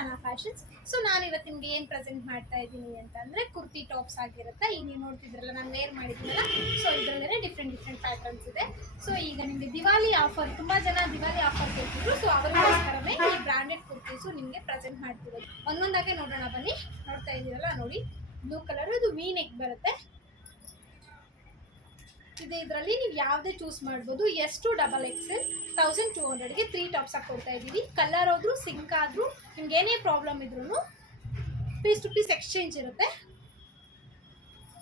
Sultana fashions. So ನಾನು ಇವತ್ತು ನಿಮ್ಗೆ ಏನು ಪ್ರೆಸೆಂಟ್ ಮಾಡ್ತಾ ಇದ್ದೀನಿ ಅಂತಂದರೆ ಕುರ್ತಿ ಟಾಪ್ಸ್ ಆಗಿರುತ್ತೆ. ಈಗ ನೀವು ನೋಡ್ತಿದ್ರಲ್ಲ ನಾನು ವೇರ್ ಮಾಡಿದ್ದೀನಲ್ಲ, ಸೊ ಇದರಲ್ಲೇ ಡಿಫ್ರೆಂಟ್ ಪ್ಯಾಟರ್ನ್ಸ್ ಇದೆ. ಸೊ ಈಗ ನಿಮಗೆ ದಿವಾಲಿ ಆಫರ್, ತುಂಬ ಜನ ದಿವಾಲಿ ಆಫರ್ ಕೇಳ್ತಿದ್ರು. ಸೊ ಅವರಿಗೋಸ್ಕರವೇ ಈ ಬ್ರ್ಯಾಂಡೆಡ್ ಕುರ್ತೀಸು ನಿಮಗೆ ಪ್ರೆಸೆಂಟ್ ಮಾಡ್ತಿರೋದು. ಒಂದೊಂದಾಗೆ ನೋಡೋಣ ಬನ್ನಿ. ನೋಡ್ತಾ ಇದ್ದೀರಲ್ಲ ನೋಡಿ, ಬ್ಲೂ ಕಲರ್, ಇದು ವಿ ನೆಕ್ ಬರುತ್ತೆ. ಇದೆ, ಇದರಲ್ಲಿ ನೀವು ಯಾವುದೇ ಚೂಸ್ ಮಾಡ್ಬೋದು. ಎಷ್ಟು XXL 1200ಗೆ 3 ಟಾಪ್ಸ್ ಆಗಿ ಕೊಡ್ತಾ ಇದ್ದೀವಿ. ಕಲರ್ ಆದರೂ ಸಿಂಕ್ ಆದರೂ ನಿಮ್ಗೆ ಏನೇ ಪ್ರಾಬ್ಲಮ್ ಇದ್ರೂ ಪೀಸ್ ಟು ಪೀಸ್ ಎಕ್ಸ್ಚೇಂಜ್ ಇರುತ್ತೆ.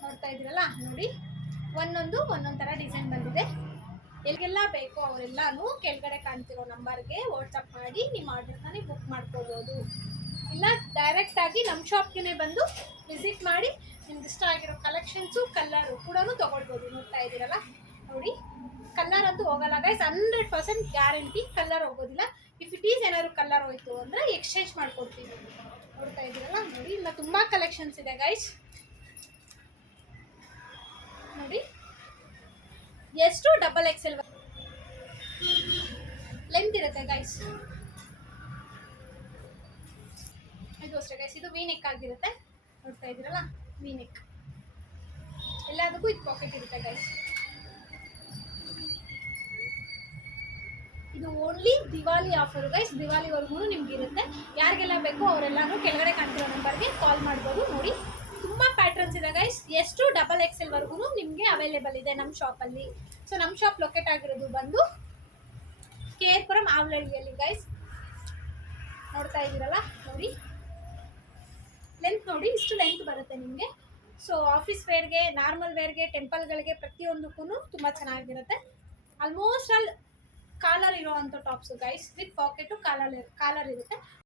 ನೋಡ್ತಾ ಇದ್ದೀರಲ್ಲ ನೋಡಿ, ಒಂದೊಂದು ಥರ ಡಿಸೈನ್ ಬಂದಿದೆ. ಎಲ್ಲಿಗೆಲ್ಲ ಬೇಕೋ ಅವರೆಲ್ಲನೂ ಕೆಳಗಡೆ ಕಾಣ್ತಿರೋ ನಂಬರ್ಗೆ ವಾಟ್ಸಪ್ ಮಾಡಿ ನಿಮ್ಮ ಆರ್ಡರ್ನ ಬುಕ್ ಮಾಡ್ಕೋಬೋದು. ಇಲ್ಲ ಡೈರೆಕ್ಟಾಗಿ ನಮ್ಮ ಶಾಪ್ಗೆ ಬಂದು ವಿಸಿಟ್ ಮಾಡಿ ನಿಮ್ಗೆ ಇಷ್ಟ ಆಗಿರೋ ಕಲೆಕ್ಷನ್ಸು ಕಲ್ಲರು ಕೂಡ ತೊಗೊಳ್ಬೋದು. ನೋಡ್ತಾ ಇದ್ದೀರಲ್ಲ ನೋಡಿ, ಕಲ್ಲರ್ ಅಂತೂ ಹೋಗಲ್ಲ ಗೈಸ್, 100% ಗ್ಯಾರಂಟಿ ಕಲ್ಲರ್ ಹೋಗೋದಿಲ್ಲ. ಇಫ್ ಇಟ್ ಈಸ್ ಏನಾದ್ರು ಕಲ್ಲರ್ ಹೋಯ್ತು ಅಂದರೆ ಎಕ್ಸ್ಚೇಂಜ್ ಮಾಡ್ಕೊಡ್ತೀವಿ. ನೋಡ್ತಾ ಇದ್ದೀರಲ್ಲ ನೋಡಿ, ಇನ್ನು ತುಂಬ ಕಲೆಕ್ಷನ್ಸ್ ಇದೆ ಗೈಸ್. ನೋಡಿ, ಎಷ್ಟು XXL ಲೆಂತ್ ಇರುತ್ತೆ ಗೈಸ್. ಇದು ಅಷ್ಟೇ ಗೈಸ್, ಇದು ವಿ ನೆಕ್ ಆಗಿರುತ್ತೆ. ನೋಡ್ತಾ ಇದ್ದೀರಲ್ಲ ವಿ ನೆಕ್, ಎಲ್ಲದಕ್ಕೂ ಇದು ಪಾಕೆಟ್ ಇರುತ್ತೆ ಗೈಸ್. ಇದು ಓನ್ಲಿ ದಿವಾಲಿ ಆಫರ್ ಗೈಸ್, ದಿವಾಲಿವರೆಗೂ ನಿಮ್ಗೆ ಇರುತ್ತೆ. ಯಾರಿಗೆಲ್ಲ ಬೇಕೋ ಅವರೆಲ್ಲನೂ ಕೆಳಗಡೆ ಕಾಣ್ತಿರೋ ನಂಬರ್ಗೆ ಕಾಲ್ ಮಾಡ್ಬೋದು. ನೋಡಿ, ತುಂಬ ಪ್ಯಾಟರ್ನ್ಸ್ ಇದೆ ಗೈಸ್. ಎಷ್ಟು XXL ವರೆಗೂ ನಿಮಗೆ ಅವೈಲೇಬಲ್ ಇದೆ ನಮ್ಮ ಶಾಪಲ್ಲಿ. ಸೊ ನಮ್ಮ ಶಾಪ್ ಲೊಕೇಟ್ ಆಗಿರೋದು ಬಂದು KR ಪುರಂ ಆವಲಹಳ್ಳಿಯಲ್ಲಿ ಗೈಸ್. ನೋಡ್ತಾ ಇದ್ದೀರಲ್ಲ ನೋಡಿ, ಲೆಂತ್ ನೋಡಿ, ಇಷ್ಟು ಲೆಂತ್ ಬರುತ್ತೆ ನಿಮಗೆ. ಸೊ ಆಫೀಸ್ ವೇರ್ಗೆ, ನಾರ್ಮಲ್ ವೇರ್ಗೆ, ಟೆಂಪಲ್ಗಳಿಗೆ ಪ್ರತಿಯೊಂದಕ್ಕೂ ತುಂಬ ಚೆನ್ನಾಗಿರುತ್ತೆ. ಆಲ್ಮೋಸ್ಟ್ ಆಲ್ ಕಾಲರ್ ಇರೋ ಅಂಥ tops guys, with pocket collar ಇರುತ್ತೆ.